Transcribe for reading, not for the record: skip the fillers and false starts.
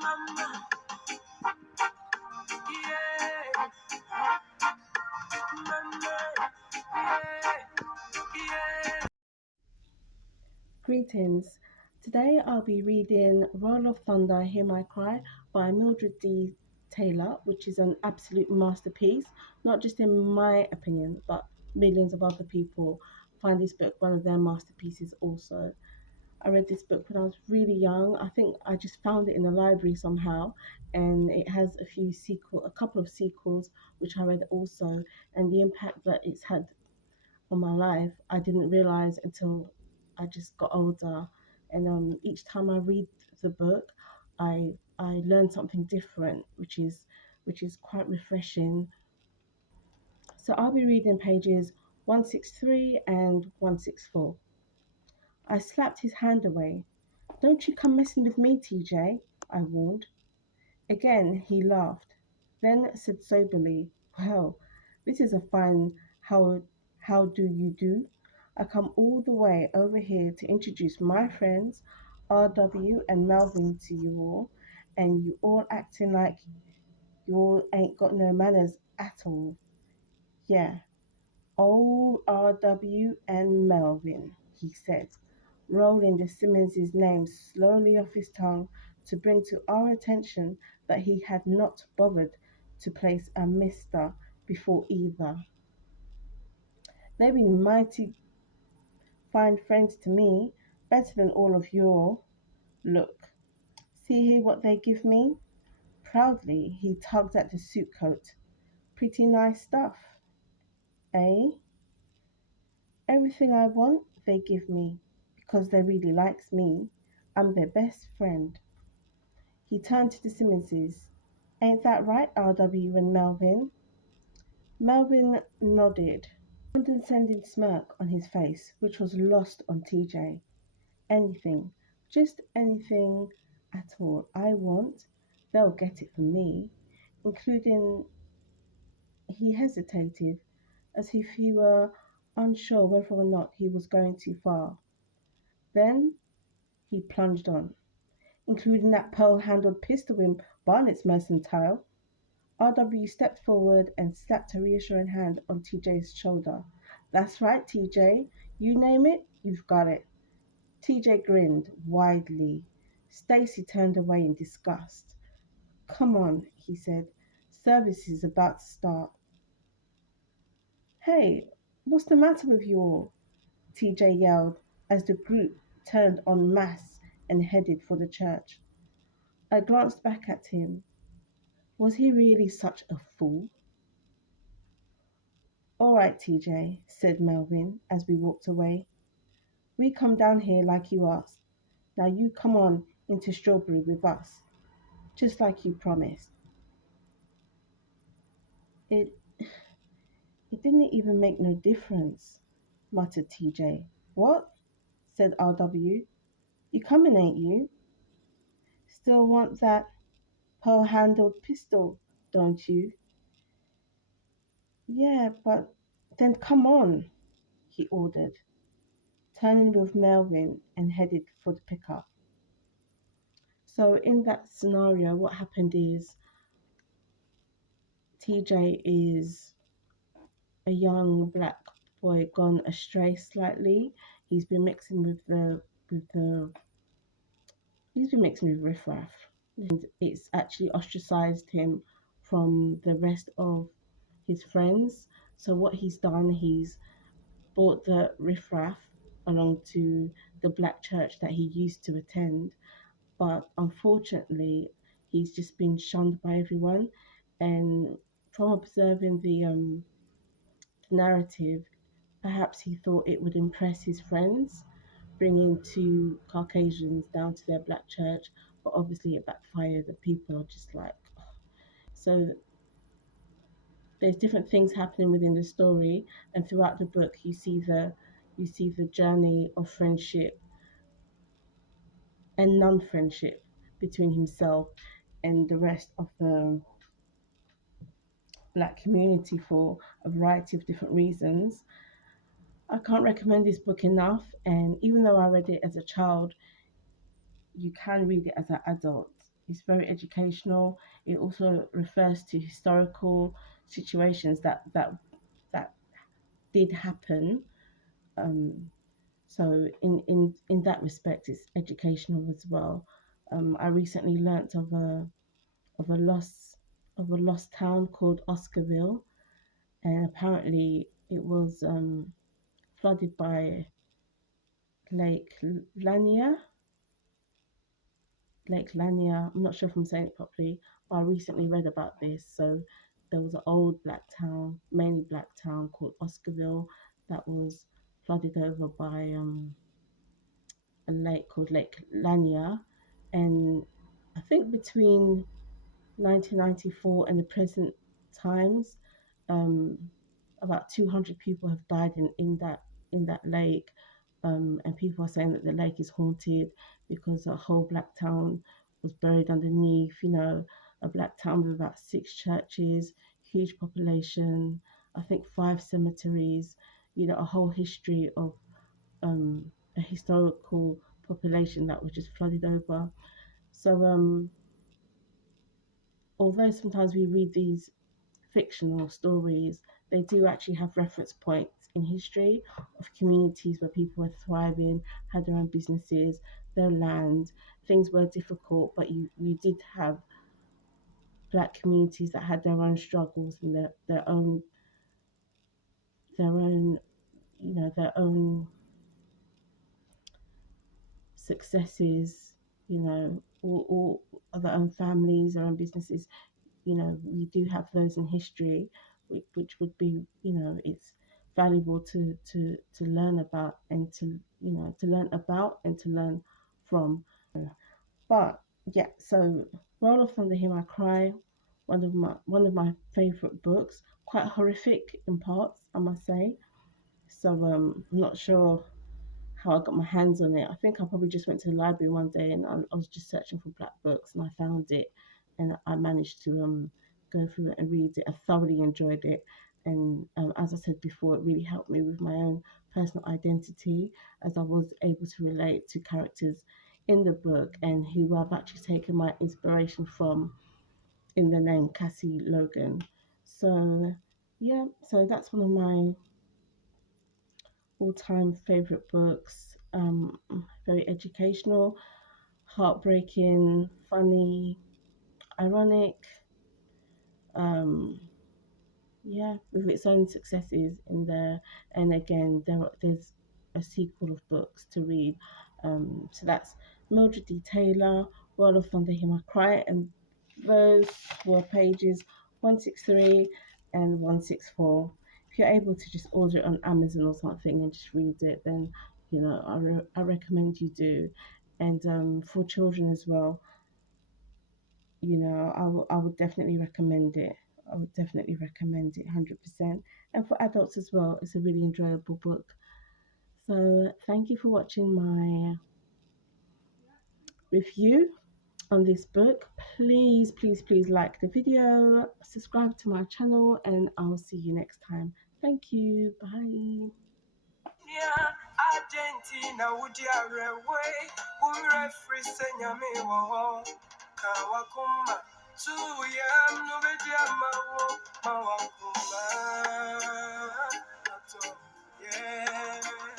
Mama, yeah, mama, yeah. Greetings. Today I'll be reading Roll of Thunder, Hear My Cry by Mildred D. Taylor, which is an absolute masterpiece, not just in my opinion, but millions of other people find this book one of their masterpieces also. I read this book when I was really young. I think I just found it in the library somehow, and it has a couple of sequels, which I read also, and the impact that it's had on my life, I didn't realize until I just got older. And each time I read the book, I learn something different, which is quite refreshing. So I'll be reading pages 163 and 164. I slapped his hand away. "Don't you come messing with me, TJ," I warned. Again he laughed, then said soberly, "Well, this is a fine how do you do. I come all the way over here to introduce my friends, RW and Melvin, to you all, and you all acting like you all ain't got no manners at all. Yeah, old RW and Melvin," he said, rolling the Simmons's name slowly off his tongue to bring to our attention that he had not bothered to place a Mister before either. "They've been mighty fine friends to me, better than all of your. Look, see here what they give me." Proudly he tugged at the suit coat. "Pretty nice stuff, eh? Everything I want they give me, because they really likes me. I'm their best friend." He turned to the Simmonses. "Ain't that right, RW and Melvin?" Melvin nodded, a condescending smirk on his face which was lost on TJ. "Anything, just anything at all I want, they'll get it from me, including—" He hesitated, as if he were unsure whether or not he was going too far. Then he plunged on, "including that pearl-handled pistol in Barnett's mercantile." RW stepped forward and slapped a reassuring hand on TJ's shoulder. "That's right, TJ. You name it, you've got it." TJ grinned widely. Stacy turned away in disgust. "Come on," he said. "Service is about to start." "Hey, what's the matter with you all?" TJ yelled as the group turned en masse and headed for the church. I glanced back at him. Was he really such a fool? "All right, TJ," said Melvin as we walked away. "We come down here like you asked. Now you come on into Strawberry with us, just like you promised." It it didn't even make no difference," muttered TJ. "What?" said RW. "You coming, ain't you? Still want that pearl-handled pistol, don't you?" "Yeah, but then come on," he ordered, turning with Melvin and headed for the pickup. So in that scenario, what happened is TJ is a young black boy gone astray slightly. He's been mixing with the he's been mixing with riffraff, and it's actually ostracized him from the rest of his friends. So what he's done, he's brought the riffraff along to the black church that he used to attend, but unfortunately he's just been shunned by everyone. And from observing the narrative, perhaps he thought it would impress his friends, bringing two Caucasians down to their black church, but obviously it backfired. The people are just like, oh. So there's different things happening within the story, and throughout the book, you see the journey of friendship and non-friendship between himself and the rest of the black community for a variety of different reasons. I can't recommend this book enough, and even though I read it as a child, you can read it as an adult. it's very educational. It also refers to historical situations that did happen. Um, so in that respect, it's educational as well. I recently learnt of a lost of a lost town called Oscarville, and apparently it was flooded by Lake Lania. Lake Lania. I'm not sure if I'm saying it properly, but I recently read about this. So there was an old black town, mainly black town called Oscarville, that was flooded over by a lake called Lake Lania, and I think between 1994 and the present times, um, about 200 people have died in that lake, and people are saying that the lake is haunted because a whole black town was buried underneath. You know, a black town with about 6 churches, huge population, I think 5 cemeteries. You know, a whole history of a historical population that was just flooded over. So although sometimes we read these fictional stories, they do actually have reference points in history of communities where people were thriving, had their own businesses, their land. Things were difficult, but you did have black communities that had their own struggles and their own their own successes, all their own families, their own businesses. We do have those in history, which would be, it's valuable to learn about and to learn about and to learn from. But yeah, so Roll of Thunder, Hear My Cry, one of my favorite books. Quite horrific in parts, I must say. So I'm not sure how I got my hands on it. I think I probably just went to the library one day and I was just searching for black books and I found it and I managed to go through it and read it. I thoroughly enjoyed it. And as I said before, it really helped me with my own personal identity as I was able to relate to characters in the book and who I've actually taken my inspiration from in the name Cassie Logan. So, yeah, so that's one of my all-time favorite books. Very educational, heartbreaking, funny, ironic. Um, yeah, with its own successes in there. And again, there's a sequel of books to read. So that's Mildred D. Taylor, World of Thunder, Hear My Cry, and those were pages 163 and 164. If you're able to just order it on Amazon or something and just read it, then I recommend you do. And for children as well, I would definitely recommend it. I would definitely recommend it 100%. And for adults as well, it's a really enjoyable book. So thank you for watching my review on this book. Please, please, please like the video, subscribe to my channel, and I'll see you next time. Thank you. Bye. Yeah, Argentina would you away? Would referee Senyami wo Kawakuma 2 no Bediama Mawakuma. Yeah.